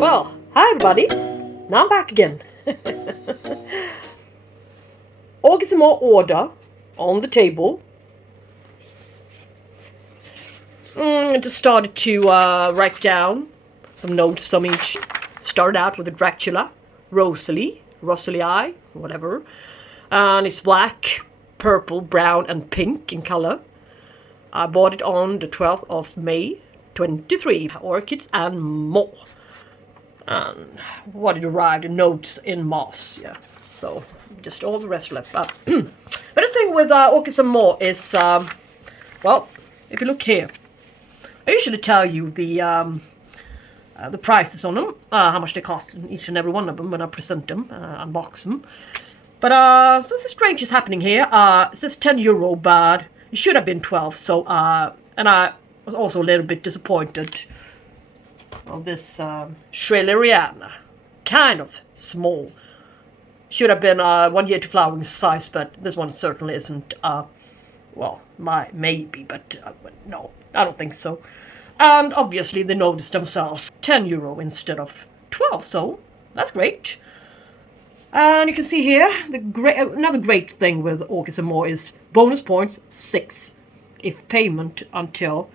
Well, hi everybody. Now I'm back again. Åkessons order on the table. Just started to write down some notes on each. Started out with a Dracula, Rosalie eye, whatever. And it's black, purple, brown and pink in color. I bought it on the 12th of May 23. Orchids and more. And what it arrived in notes in moss, yeah. So just all the rest left. But the thing with Åkessons is, well, if you look here, I usually tell you the prices on them, how much they cost in each and every one of them when I present them, unbox them. But something strange is happening here. It says €10, but it should have been 12. So and I was also a little bit disappointed of this Schilleriana, kind of small. Should have been 1 year to flowering size, but this one certainly isn't. Well, maybe, but no, I don't think so. And obviously they noticed themselves €10 instead of 12, so that's great. And you can see here another great thing with Åkessons is bonus points 6 if payment until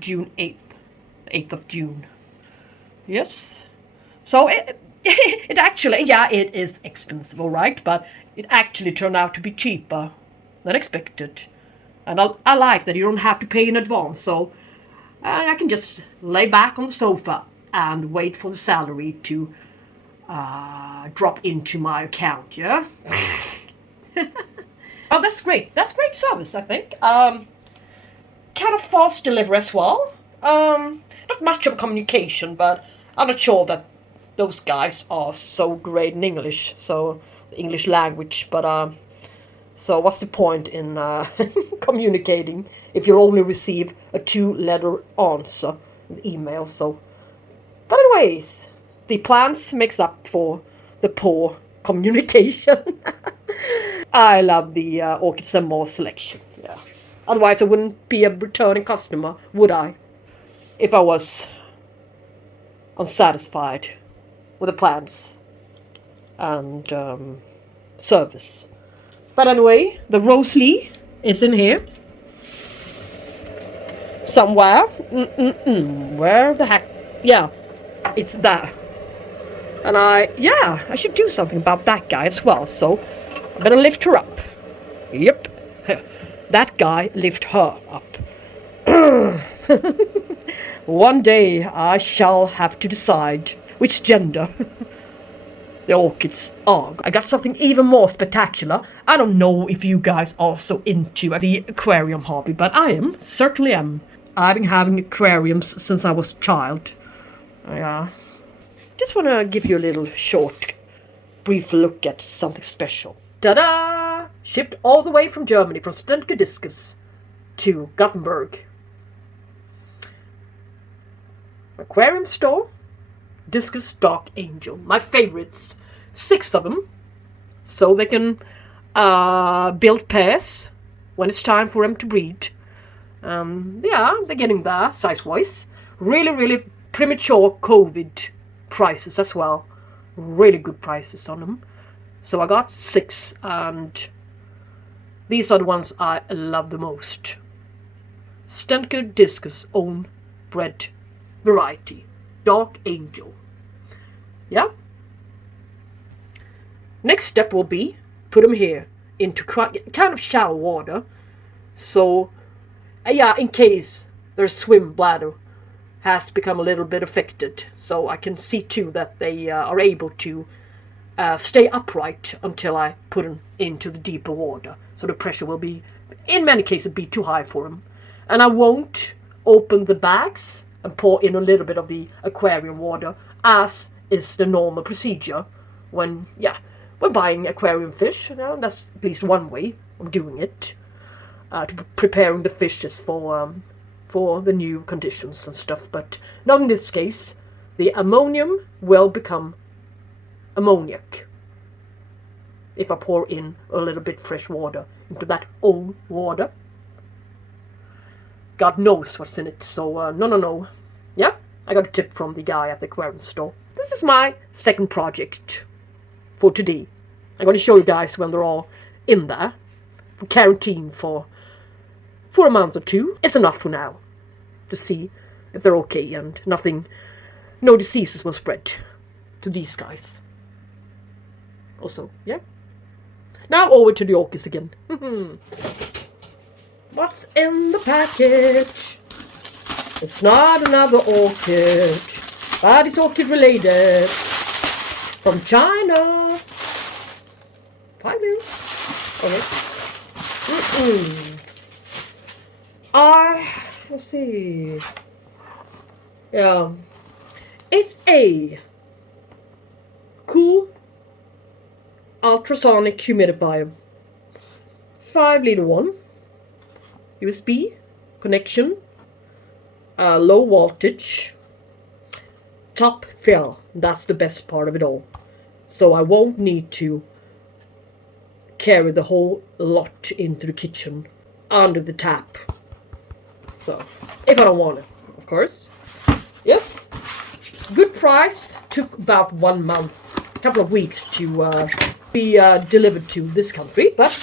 June 8th of June. Yes. So it actually, yeah, it is expensive, all right, but it actually turned out to be cheaper than expected. And I like that you don't have to pay in advance, so I can just lay back on the sofa and wait for the salary to drop into my account, yeah? Oh, that's great. That's great service, I think. Kind of fast delivery as well. Not much of communication, but I'm not sure that those guys are so great in English, so the English language, but so what's the point in communicating if you'll only receive a 2-letter answer in the email? So, but anyways, the plants makes up for the poor communication. I love the Åkessons selection. Yeah. Otherwise, I wouldn't be a returning customer, would I? If I was unsatisfied with the plants and service. But anyway, the Rosalie is in here somewhere. Where the heck? Yeah, it's there. And I should do something about that guy as well. So I better lift her up. Yep, that guy lift her up. One day I shall have to decide which gender the orchids are. I got something even more spectacular. I don't know if you guys are so into the aquarium hobby, but I am, certainly am. I've been having aquariums since I was a child. Just want to give you a little short, brief look at something special. Ta-da! Shipped all the way from Germany, from Sweden to Gothenburg. Aquarium store, Discus Dark Angel. My favorites, 6 of them, so they can build pairs when it's time for them to breed. Yeah, they're getting there size-wise. Really, really premature COVID prices as well. Really good prices on them. So I got 6, and these are the ones I love the most. Stenker Discus own bred variety, Dark Angel. Yeah. Next step will be put them here into kind of shallow water. So, yeah, in case their swim bladder has become a little bit affected, so I can see too that they are able to stay upright until I put them into the deeper water. So the pressure will be, in many cases, be too high for them. And I won't open the bags and pour in a little bit of the aquarium water, as is the normal procedure when buying aquarium fish. That's at least one way of doing it, preparing the fishes for the new conditions and stuff. But not in this case. The ammonium will become ammoniac if I pour in a little bit fresh water into that old water. God knows what's in it, so no. Yeah, I got a tip from the guy at the aquarium store. This is my second project for today. I'm going to show you guys when they're all in there. For quarantine for a month or two. It's enough for now. To see if they're okay and no diseases will spread to these guys. Also, yeah. Now over to the orchids again. What's in the package? It's not another orchid, but it's orchid related. From China. Finally. Okay. Let's see. Yeah. It's a cool ultrasonic humidifier. 5-liter one. USB connection. Low voltage. Top fill. That's the best part of it all. So I won't need to carry the whole lot into the kitchen under the tap. So, if I don't want it, of course. Yes. Good price. Took about 1 month, a couple of weeks to be delivered to this country, but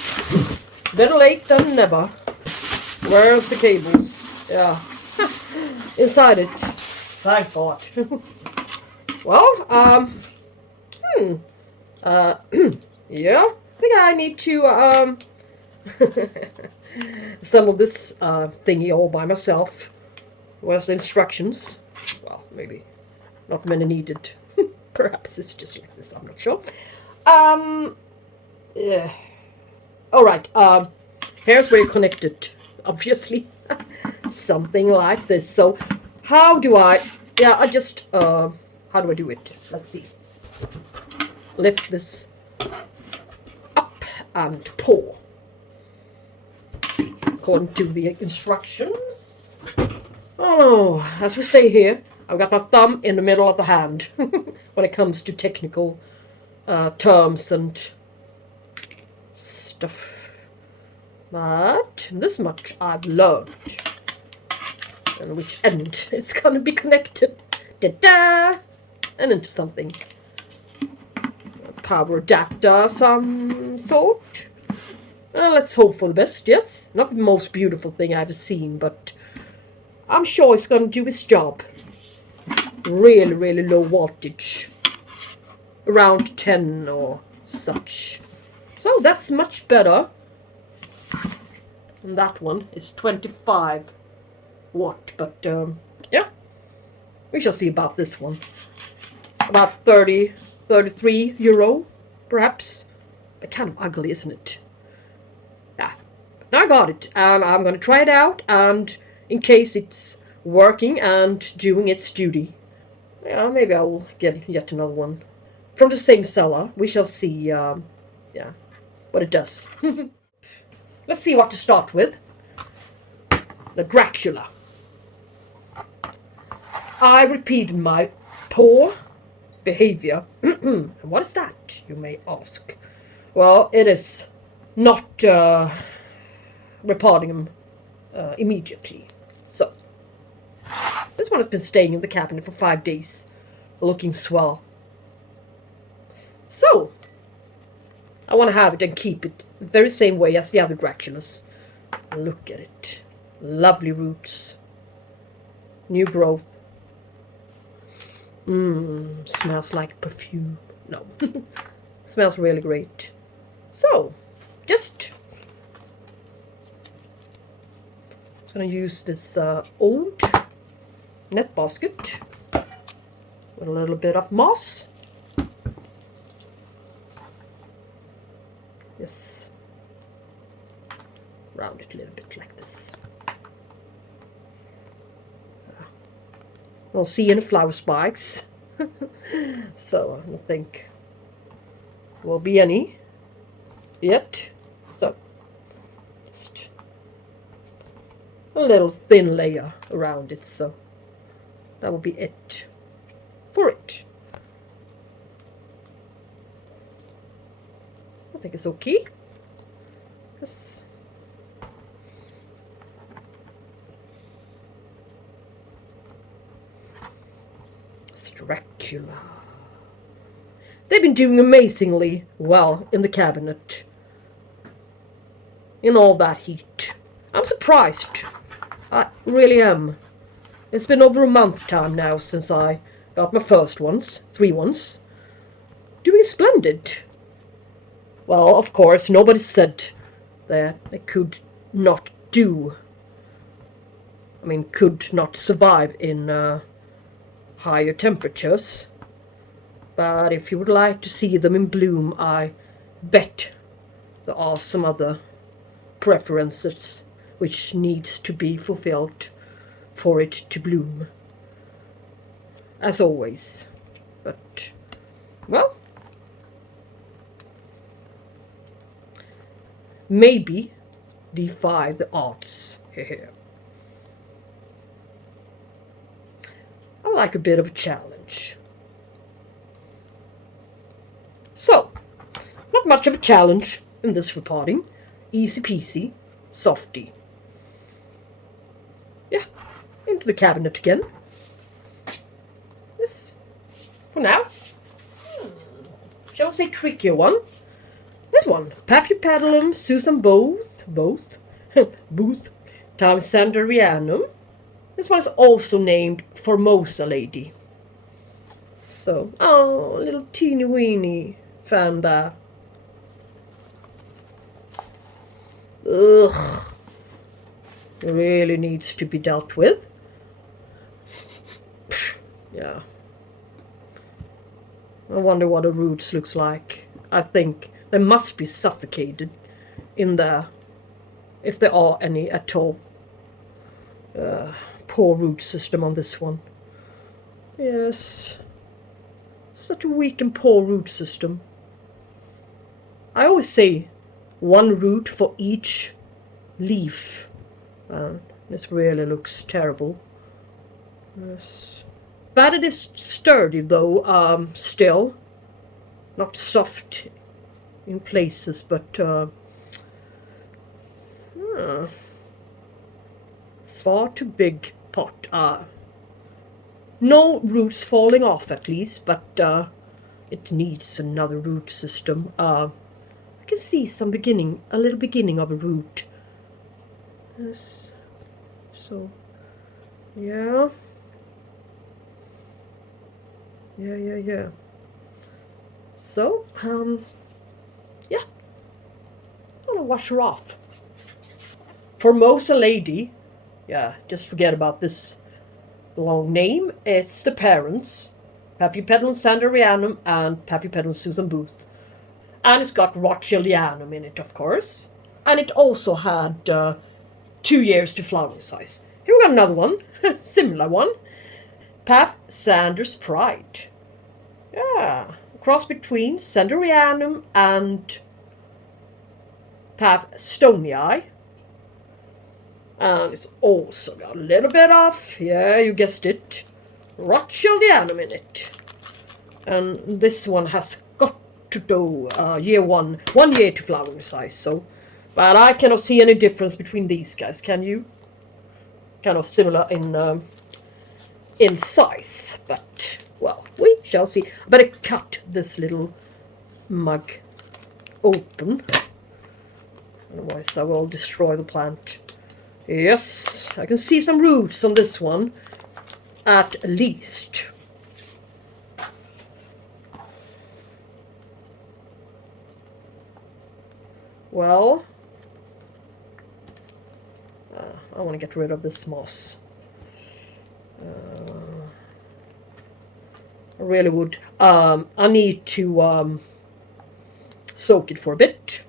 better late than never. Where's the cables? Yeah. Inside it. Thank God. Well, yeah. I think I need to assemble this thingy all by myself. Where's the instructions? Well, maybe not many needed. Perhaps it's just like this, I'm not sure. Yeah. Alright, here's where you connect it. Obviously. Something like this. So, how do I... Yeah, I just... how do I do it? Let's see. Lift this up and pour. According to the instructions. Oh, as we say here, I've got my thumb in the middle of the hand when it comes to technical terms and stuff. But this much I've learned. And which end it's gonna be connected. Da-da! And into something. A power adapter some sort. Let's hope for the best, yes? Not the most beautiful thing I've ever seen, but I'm sure it's gonna do its job. Really, really low voltage. Around 10 or such. So that's much better. And that one is 25 watt, but yeah. We shall see about this one. About 30, 33 euro, perhaps. But kind of ugly, isn't it? Yeah. Now I got it, and I'm gonna try it out, and in case it's working and doing its duty, yeah, maybe I will get yet another one. From the same seller, we shall see, yeah, what it does. Let's see what to start with. The Dracula. I repeated my poor behavior. And what is that, you may ask? Well, it is not repotting them immediately. So, this one has been staying in the cabinet for 5 days, looking swell. So, I want to have it and keep it the very same way as the other Draculas. Look at it. Lovely roots. New growth. Smells like perfume. No. Smells really great. So, just gonna use this old net basket with a little bit of moss. Yes. Round it a little bit like this. I don't see any flower spikes. So I don't think will be any yet. So just a little thin layer around it, so that will be it for it. I think it's okay. Yes. Dracula. They've been doing amazingly well in the cabinet. In all that heat. I'm surprised. I really am. It's been over a month time now since I got my first ones. 3 ones. Doing splendid. Well, of course, nobody said that they could not could not survive in higher temperatures. But if you would like to see them in bloom, I bet there are some other preferences which needs to be fulfilled for it to bloom. As always. But, well, maybe defy the odds here. I like a bit of a challenge. So, not much of a challenge in this repotting. Easy peasy, softy. Yeah, into the cabinet again. This, for now. Shall we say trickier one? This one, Paphiopedilum, Susan both times Sanderianum. This one is also named Formosa lady. So, oh, little teeny weeny fan there. Ugh. It really needs to be dealt with. Yeah. I wonder what the roots looks like. I think they must be suffocated in there, if there are any at all. Poor root system on this one. Yes. Such a weak and poor root system. I always say 1 root for each leaf. This really looks terrible. Yes. But it is sturdy though, still. Not soft in places, but far too big pot. No roots falling off at least, but it needs another root system. I can see some a little beginning of a root. Yes. So, yeah. Yeah. So, yeah. I'm gonna wash her off. Formosa lady. Yeah, just forget about this long name. It's the parents. Paphiopedilum Sanderianum and Paphiopedilum Susan Booth. And it's got Schillerianum in it, of course. And it also had 2 years to flowering size. Here we got another one. Similar one. Paphs Sanders Pride. Yeah. A cross between Sanderianum and Paphs Stonii. And it's also got a little bit of, yeah, you guessed it, Schillerianum in it. And this one has got to do year 1 year to flowering size. So, but I cannot see any difference between these guys. Can you? Kind of similar in size, but well, we shall see. I better cut this little mug open, otherwise I will destroy the plant. Yes, I can see some roots on this one, at least. Well, I want to get rid of this moss. I really would. I need to soak it for a bit.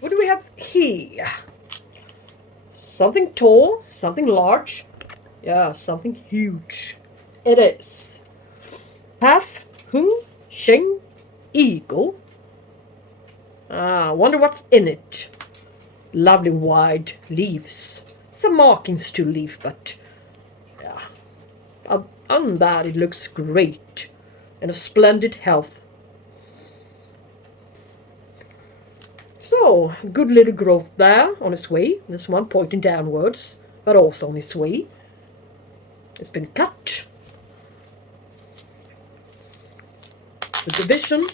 What do we have here? Something tall, something large. Yeah, something huge. It is. Paphs, Sheng, eagle. I wonder what's in it. Lovely wide leaves. Some markings to leaf, but yeah. Other than that, it looks great. And a splendid health. So, good little growth there on its way. This one pointing downwards, but also on its way. It's been cut. the division,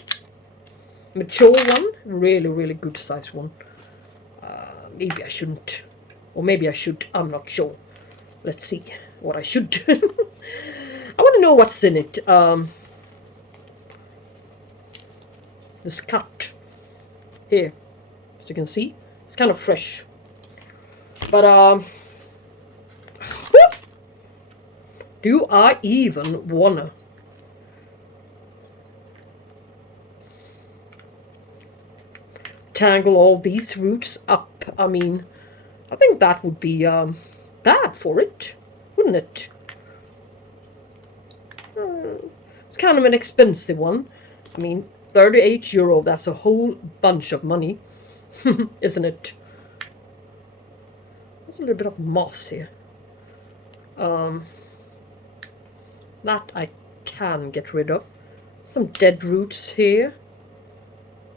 mature one, really, really good size one. Maybe I shouldn't, or maybe I should, I'm not sure. Let's see what I should do. I want to know what's in it. This cut here, as you can see, it's kind of fresh. But do I even wanna? Tangle all these roots up? I mean, I think that would be bad for it, wouldn't it? It's kind of an expensive one. I mean, €38, that's a whole bunch of money, isn't it? There's a little bit of moss here. That I can get rid of. Some dead roots here.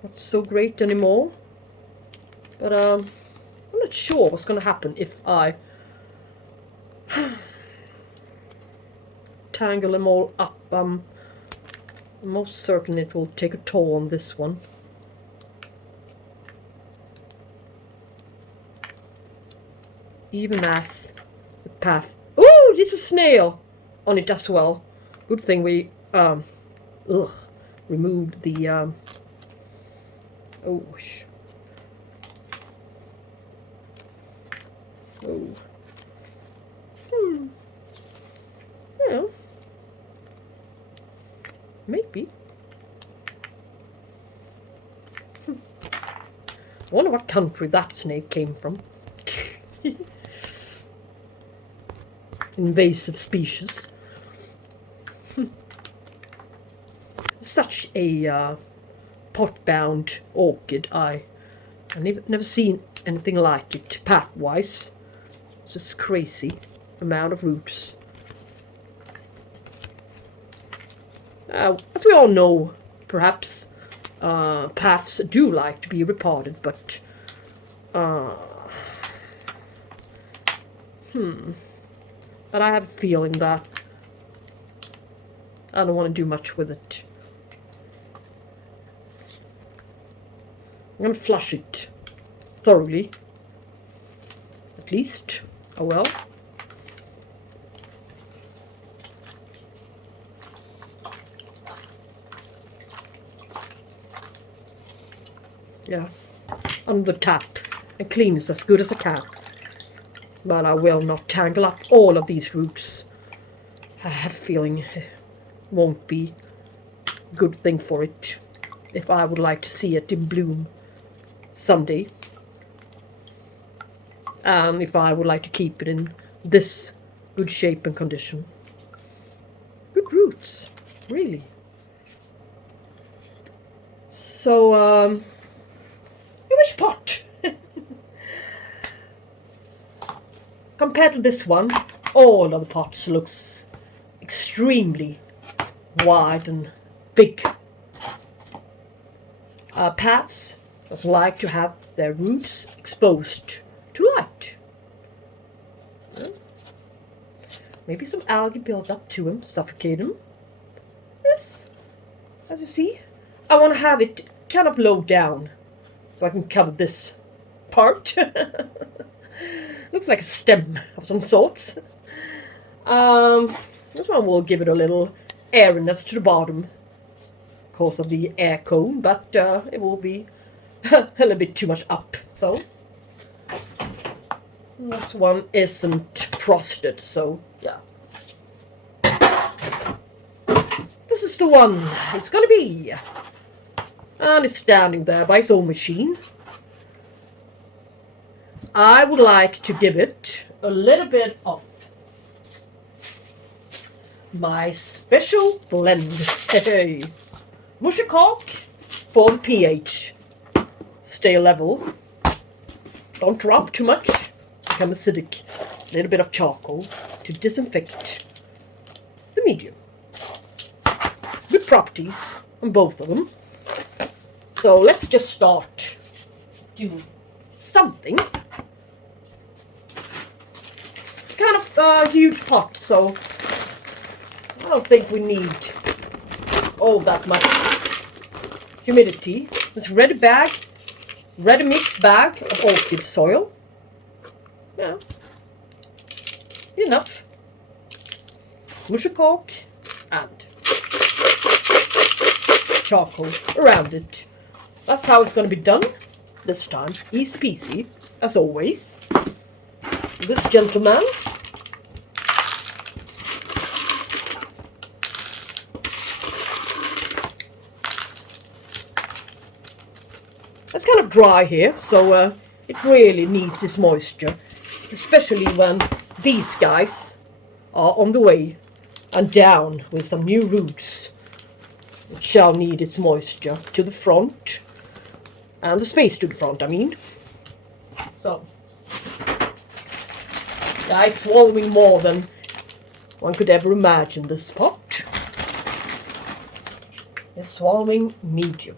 Not so great anymore. But I'm not sure what's going to happen if I tangle them all up. I'm most certain it will take a toll on this one. Even as the path. Oh, there's a snail on it as well. Good thing we removed the oh. Yeah. Maybe. I wonder what country that snake came from. Invasive species. Such a pot-bound orchid. I've never seen anything like it path-wise. It's just crazy amount of roots. As we all know, perhaps paths do like to be repotted, but but I have a feeling that I don't want to do much with it. I'm going to flush it thoroughly, at least. Oh well. Yeah, under the tap and clean it as good as I can. But I will not tangle up all of these roots. I have a feeling it won't be a good thing for it if I would like to see it in bloom someday. If I would like to keep it in this good shape and condition. Good roots, really. So, in which pot? Compared to this one, all of the pots looks extremely wide and big. Paphs doesn't like to have their roots exposed to light. Maybe some algae build up to them, suffocate them. Yes, as you see, I want to have it kind of low down so I can cover this part. Looks like a stem of some sorts. This one will give it a little airiness to the bottom because of the air cone, but it will be a little bit too much up. So this one isn't frosted, so yeah. This is the one it's gonna be. And it's standing there by its own machine. I would like to give it a little bit of my special blend. Hey, mushy cork for the pH. Stay level. Don't drop too much. Become acidic. A little bit of charcoal to disinfect the medium. Good properties on both of them. So let's just start doing something. Kind of a huge pot, so I don't think we need all that much humidity. This ready mix bag of orchid soil. Yeah, enough. Muschelkalk and charcoal around it. That's how it's going to be done this time. Easy peasy, as always. This gentleman. It's kind of dry here, so it really needs this moisture, especially when these guys are on the way and down with some new roots. It shall need its moisture to the front, and the space to the front, I mean. So, yeah, it's swallowing more than one could ever imagine, this pot. It's swallowing medium.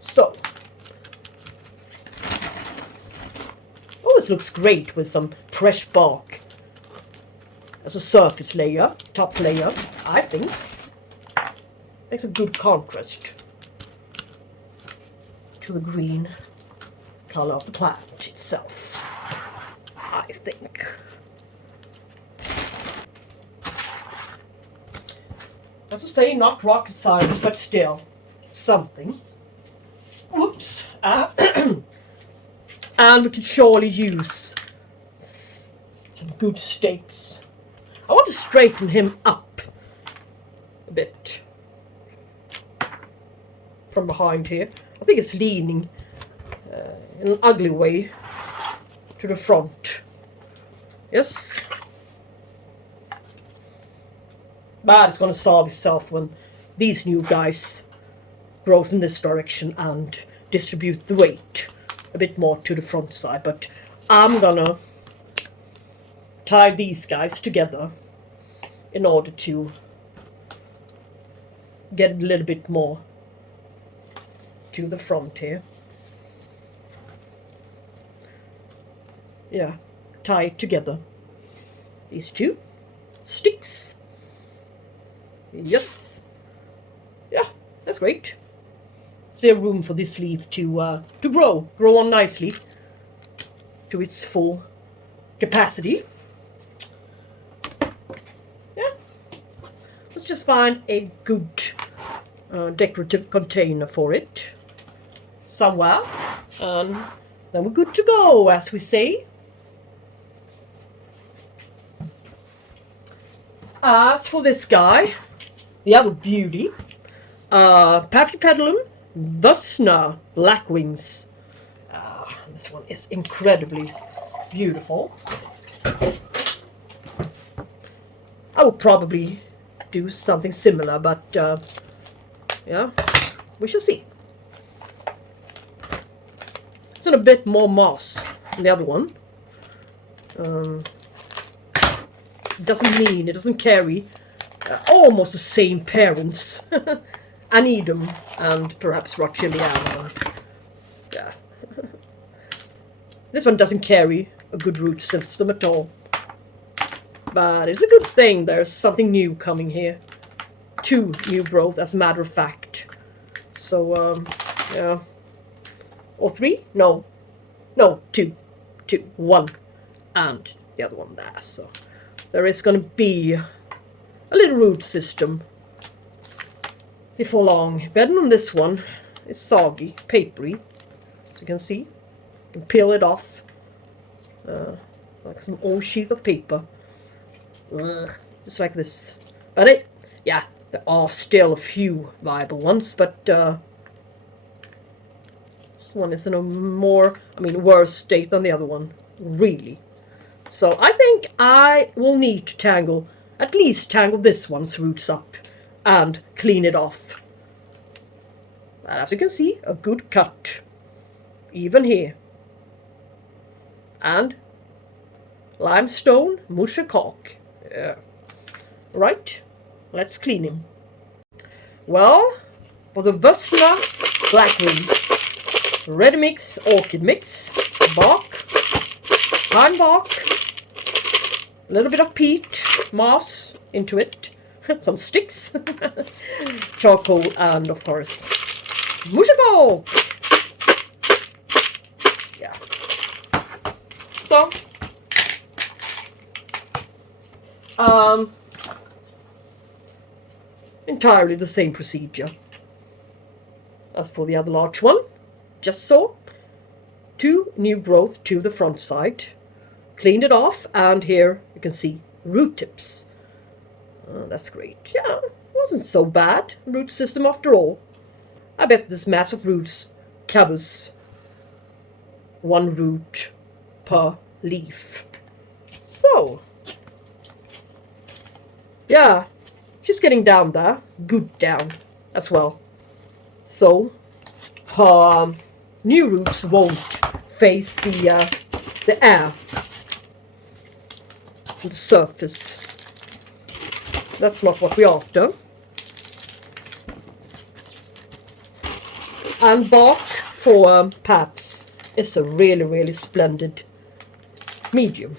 So, oh, this looks great with some fresh bark as a surface layer, top layer, I think. Makes a good contrast to the green color of the plant itself, I think. As I say, not rocket science, but still something. Whoops. And we could surely use some good stakes. I want to straighten him up a bit from behind here. I think it's leaning in an ugly way to the front. Yes. But it's going to solve itself when these new guys grows in this direction and distribute the weight a bit more to the front side. But I'm gonna tie these guys together in order to get a little bit more to the front here. Yeah, tie it together. These two sticks. Yes. Yeah, that's great. Still room for this leaf to grow on nicely to its full capacity. Yeah. Let's just find a good decorative container for it somewhere, and then we're good to go, as we say. As for this guy, the other beauty, Paphiopedilum Vusna Black Wings. This one is incredibly beautiful. I will probably do something similar, but yeah, we shall see. It's in a bit more moss than the other one. It doesn't carry almost the same parents. Anidum and perhaps Schilleriana. Yeah. This one doesn't carry a good root system at all. But it's a good thing there's something new coming here. 2 new growth, as a matter of fact. So, yeah. Or 3? No. No, 2. 2. 1. And the other one there. So, there is going to be a little root system before long. Better than this one. It's soggy, papery. As you can see. You can peel it off. Like some old sheath of paper. Just like this. But yeah, there are still a few viable ones, but this one is in a worse state than the other one. Really. So I think I will need to at least tangle this one's roots up and clean it off. As you can see, a good cut. Even here. And limestone muschelkalk. Yeah. Right, let's clean him. Well, for the Vusna Blackwing, ready mix, orchid mix, bark, pine bark, a little bit of peat, moss into it, some sticks, charcoal, and of course Musical! Yeah. So, entirely the same procedure as for the other large one. Just so. 2 new growth to the front side. Cleaned it off, and here you can see root tips. That's great. Yeah, wasn't so bad root system after all. I bet this mass of roots covers 1 root per leaf. So, yeah, she's getting down there, good down as well. So, her new roots won't face the air, the surface. That's not what we're after. And bark for Paphs is a really, really splendid medium.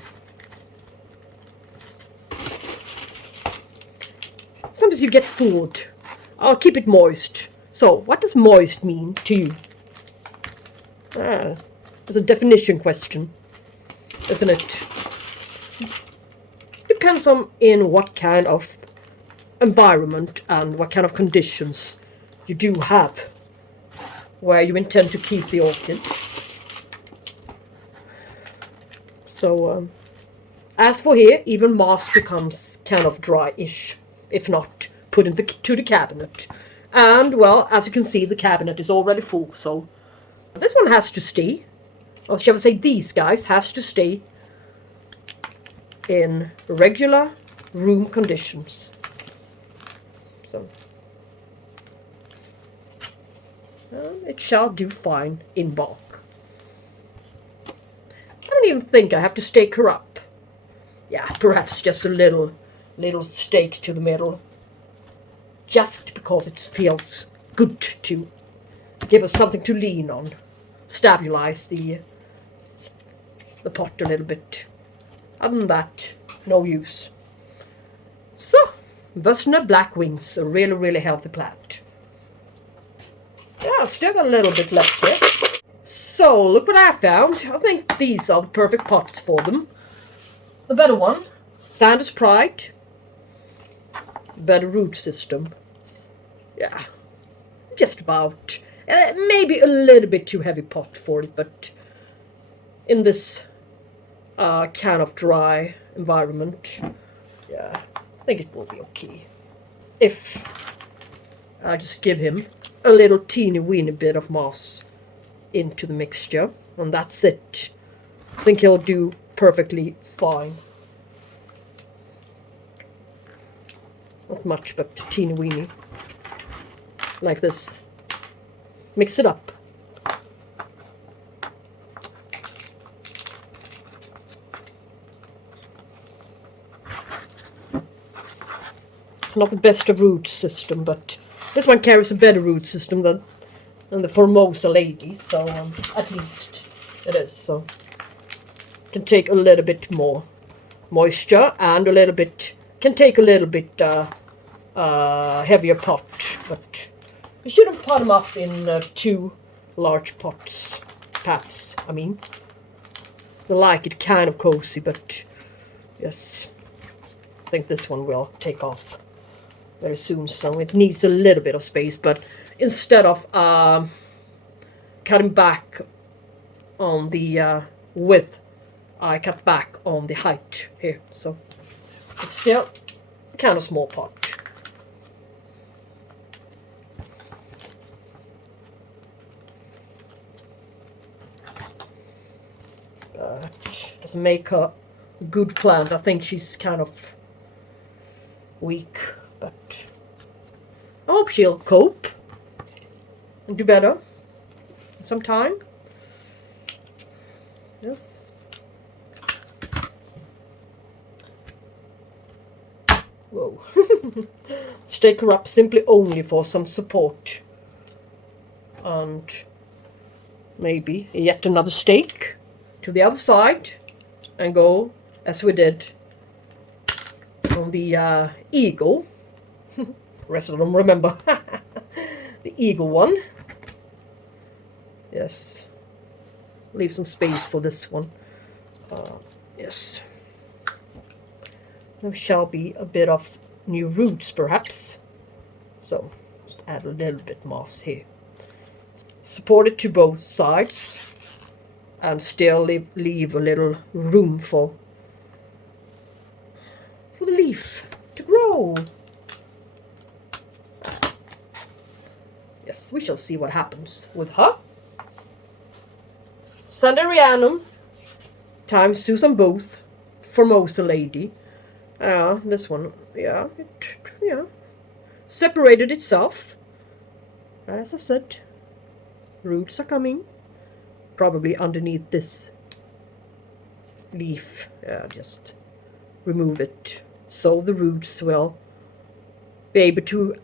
Sometimes you get food. I'll keep it moist. So, what does moist mean to you? It's a definition question, isn't it? Depends on in what kind of environment and what kind of conditions you do have where you intend to keep the orchid. So, as for here, even moss becomes kind of dry-ish, if not put into the cabinet. And, well, as you can see, the cabinet is already full, so this one has to stay. Or shall we say these guys has to stay in regular room conditions. So, it shall do fine in bark. I don't even think I have to stake her up. Yeah, perhaps just a little stake to the middle. Just because it feels good to give us something to lean on. Stabilize the pot a little bit. Other than that, no use. So, Vesna Black Wings, a really, really healthy plant. Yeah, I've still got a little bit left here. So, look what I found. I think these are the perfect pots for them. The better one, Sander's Pride. Better root system. Yeah, just about. Maybe a little bit too heavy pot for it, but in this kind of dry environment, yeah, I think it will be okay. If I just give him a little teeny weeny bit of moss into the mixture, and that's it. I think he'll do perfectly fine. Not much, but teeny weeny. Like this. Mix it up. It's not the best of root system, but this one carries a better root system than the Formosa ladies, so at least it is. So can take a little bit more moisture and a little bit, can take a little bit heavier pot, but you shouldn't pot them up in 2 large pots. Paphs, I mean. I like it kind of cozy, but yes, I think this one will take off very soon, so it needs a little bit of space, but instead of cutting back on the width, I cut back on the height here, so it's still a kind of small pot. Doesn't make her a good plant. I think she's kind of weak, but I hope she'll cope and do better in some time. Yes. Whoa. Stake her up simply only for some support. And maybe yet another stake to the other side and go as we did on the eagle. Rest of them remember. The eagle one. Yes. Leave some space for this one. Yes. There shall be a bit of new roots, perhaps. So, just add a little bit moss here. Support it to both sides. And still leave a little room for the leaf to grow. Yes, we shall see what happens with her. Sanderianum times Susan Booth, Formosa lady. This one, yeah, separated itself. As I said, roots are coming. Probably underneath this leaf. Just remove it so the roots will be able to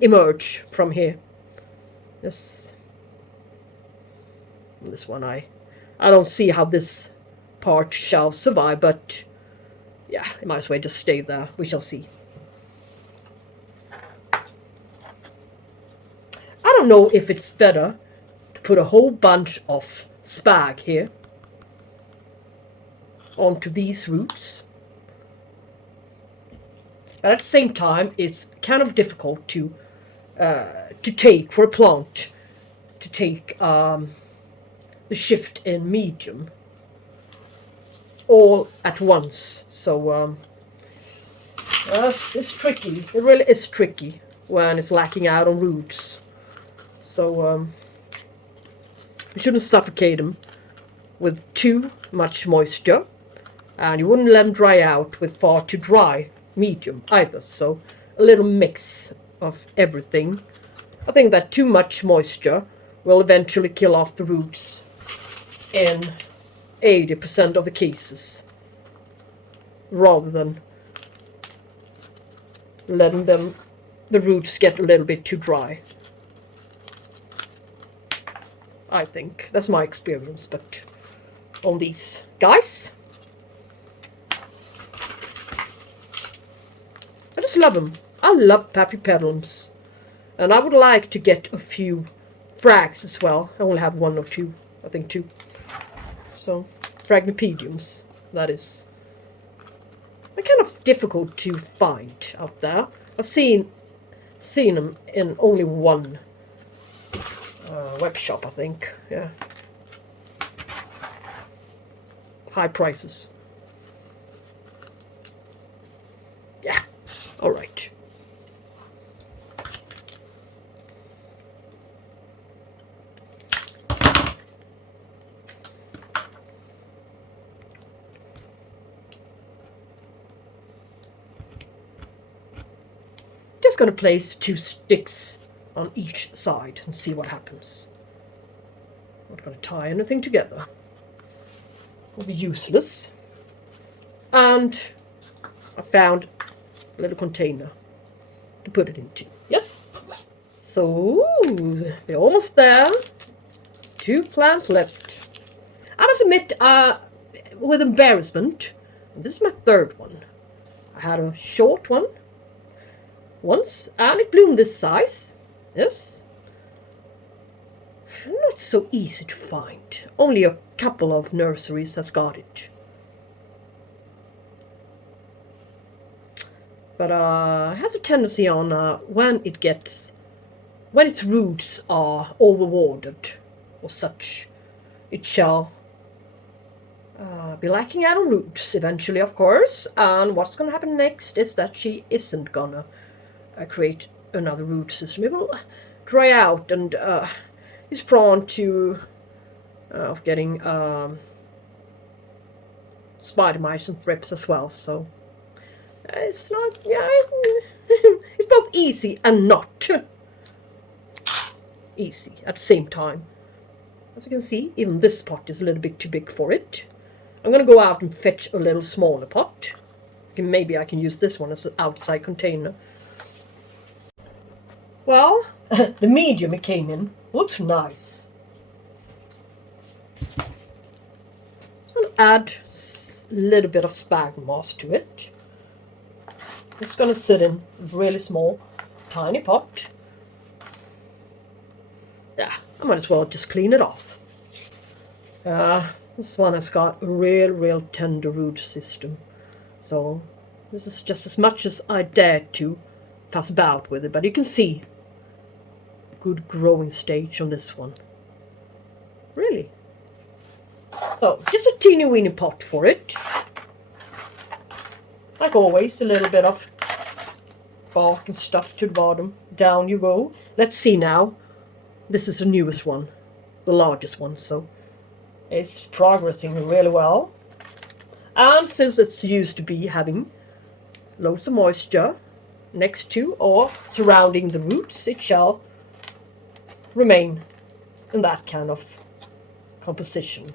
emerge from here. Yes. This one I don't see how this part shall survive, but yeah, it might as well just stay there. We shall see. I don't know if it's better to put a whole bunch of spag here onto these roots. But at the same time, it's kind of difficult to take for a plant to take the shift in medium all at once. So it's tricky. It really is tricky when it's lacking out on roots. So you shouldn't suffocate them with too much moisture, and you wouldn't let them dry out with far too dry medium either. So a little mix of everything. I think that too much moisture will eventually kill off the roots in 80% of the cases, rather than letting the roots get a little bit too dry. I think that's my experience, but on these guys, I just love them. I love Paphiopedilums, and I would like to get a few frags as well. I only have one or two, I think two. So Phalaenopsis, that is. They're kind of difficult to find out there. I've seen them in only one web shop, I think. Yeah. High prices. Yeah. All right. Just going to place 2 sticks on each side and see what happens. Not going to tie anything together. It'll be useless. And I found a little container to put it into. Yes. So we're almost there. 2 plants left. I must admit, with embarrassment, this is my 3rd one. I had a short one once, and it bloomed this size. Yes. Not so easy to find. Only a couple of nurseries has got it. But it has a tendency on when its roots are overwatered or such, it shall be lacking out on roots eventually, of course. And what's going to happen next is that she isn't gonna create another root system. It will dry out and is prone to getting spider mites and thrips as well. So it's not, yeah, it's both easy and not easy at the same time. As you can see, even this pot is a little bit too big for it. I'm gonna go out and fetch a little smaller pot. Maybe I can use this one as an outside container. Well, the medium it came in looks nice. So I'm gonna add a little bit of sphagnum moss to it. It's gonna sit in a really small, tiny pot. Yeah, I might as well just clean it off. This one has got a real tender root system. So this is just as much as I dared to fuss about with it. But you can see good growing stage on this one. Really. So just a teeny weeny pot for it. Like always, a little bit of bark and stuff to the bottom. Down you go. Let's see now. This is the newest one, the largest one, so it's progressing really well. And since it's used to be having loads of moisture next to or surrounding the roots, it shall remain in that kind of composition.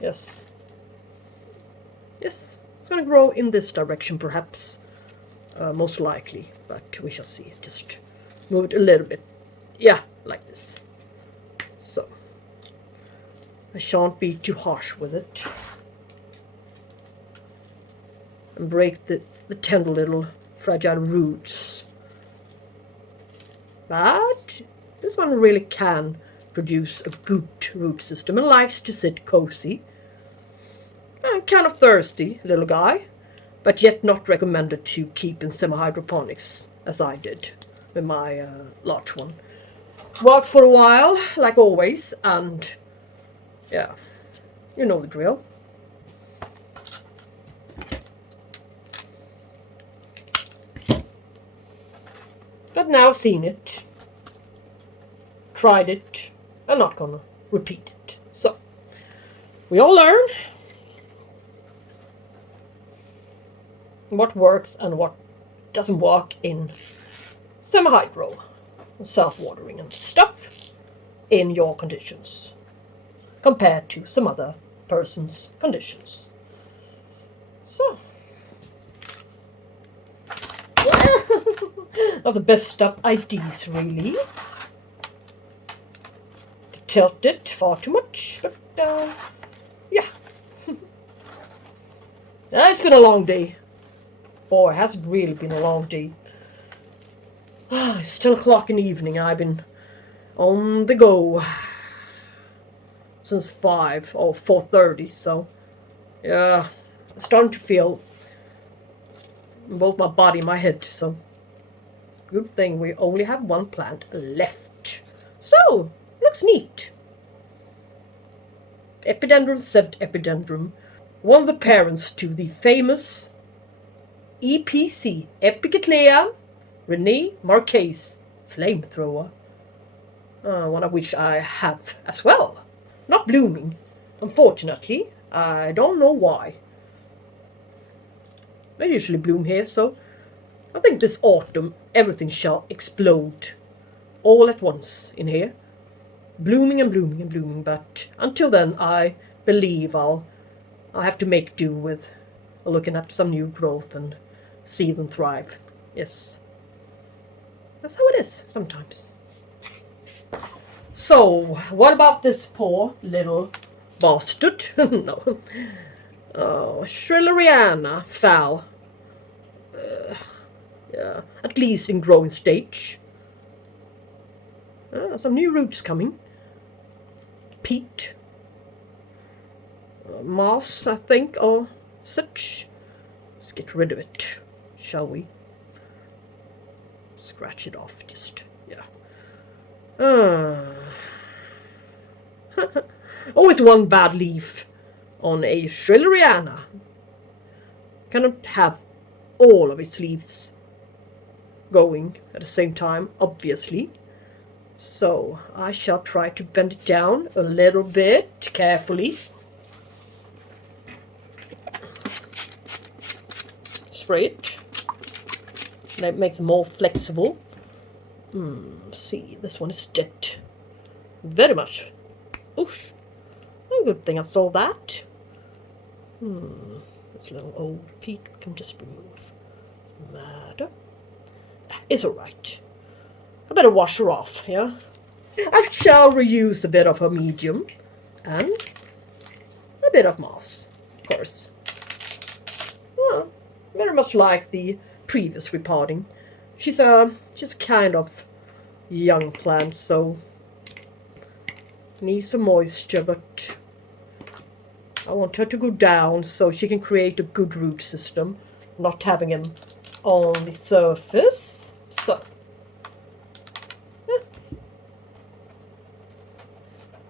Yes. Yes, it's going to grow in this direction perhaps, most likely, but we shall see. Just move it a little bit. Yeah, like this. So, I shan't be too harsh with it. And break the tender little fragile roots. But this one really can produce a good root system and likes to sit cozy. Kind of thirsty little guy, but yet not recommended to keep in semi-hydroponics as I did with my large one. Worked for a while, like always, and yeah, you know the drill. But now seen it, tried it, I'm not gonna repeat it. So, we all learn what works and what doesn't work in semi-hydro, self-watering and stuff in your conditions compared to some other person's conditions. So, not the best of ideas really. Tilt it far too much, but yeah. It's been a long day. Boy, has it really been a long day. It's 10 o'clock in the evening. I've been on the go since 5 or 4:30. So, yeah, I'm starting to feel both my body and my head. So, good thing we only have one plant left. So, looks neat. Epidendrum, Pseudepidendrum, one of the parents to the famous EPC, Epicatleia René Marquez flamethrower, one of which I have as well. Not blooming, unfortunately. I don't know why. They usually bloom here, so I think this autumn everything shall explode all at once in here. Blooming and blooming and blooming, but until then I believe I'll have to make do with looking at some new growth and see them thrive. Yes. That's how it is sometimes. So, what about this poor little bastard? No. Oh, Schilleriana foul. Yeah, at least in growing stage. Some new roots coming. Peat. Moss, I think, or such. Let's get rid of it, shall we? Scratch it off, just, yeah. Always one bad leaf on a Schilleriana. Cannot have all of its leaves going at the same time, obviously. So I shall try to bend it down a little bit carefully. Spray it. Make them more flexible. See, this one is dead. Very much. Oof. Oh, good thing I saw that. This little old peat can just remove. Matter. It's alright. I better wash her off, yeah? I shall reuse a bit of her medium and a bit of moss, of course. very much like the previous repotting. She's a kind of young plant, so needs some moisture, but I want her to go down so she can create a good root system, not having him on the surface. So I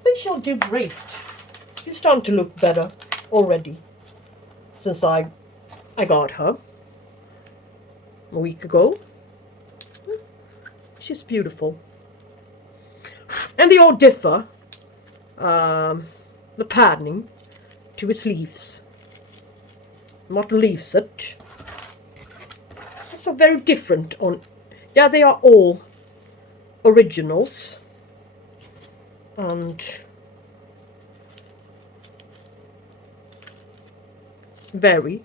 think she'll do great. She's starting to look better already since I got her a week ago. She's beautiful. And they all differ, the patterning to its leaves. Not leaves it. So very different on, yeah, they are all originals. And vary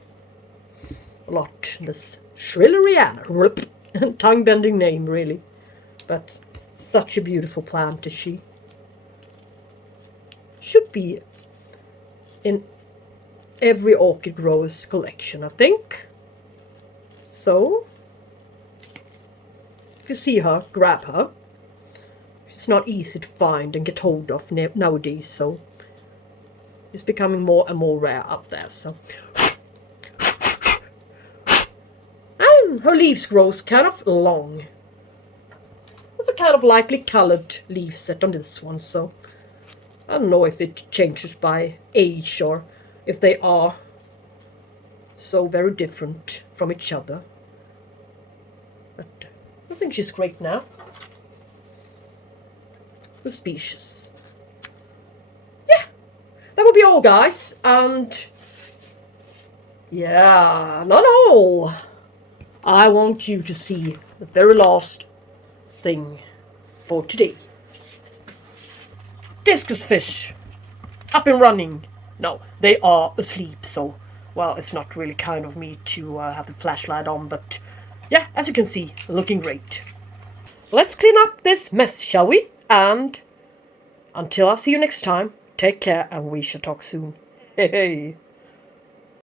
a lot. This Schilleriana, tongue-bending name really, but such a beautiful plant is she. Should be in every orchid grower's collection, I think. So if you see her, grab her. It's not easy to find and get hold of nowadays, so it's becoming more and more rare up there. So and her leaves grows kind of long. There's a kind of lightly colored leaf set on this one, so I don't know if it changes by age or if they are so very different from each other. But I think she's great now. The species. Yeah, that will be all, guys. And yeah, not all. I want you to see the very last thing for today. Discus fish, up and running. No, they are asleep, so, well, it's not really kind of me to have the flashlight on, but yeah, as you can see, looking great. Let's clean up this mess, shall we? And until I see you next time, take care and we shall talk soon. Hey, hey.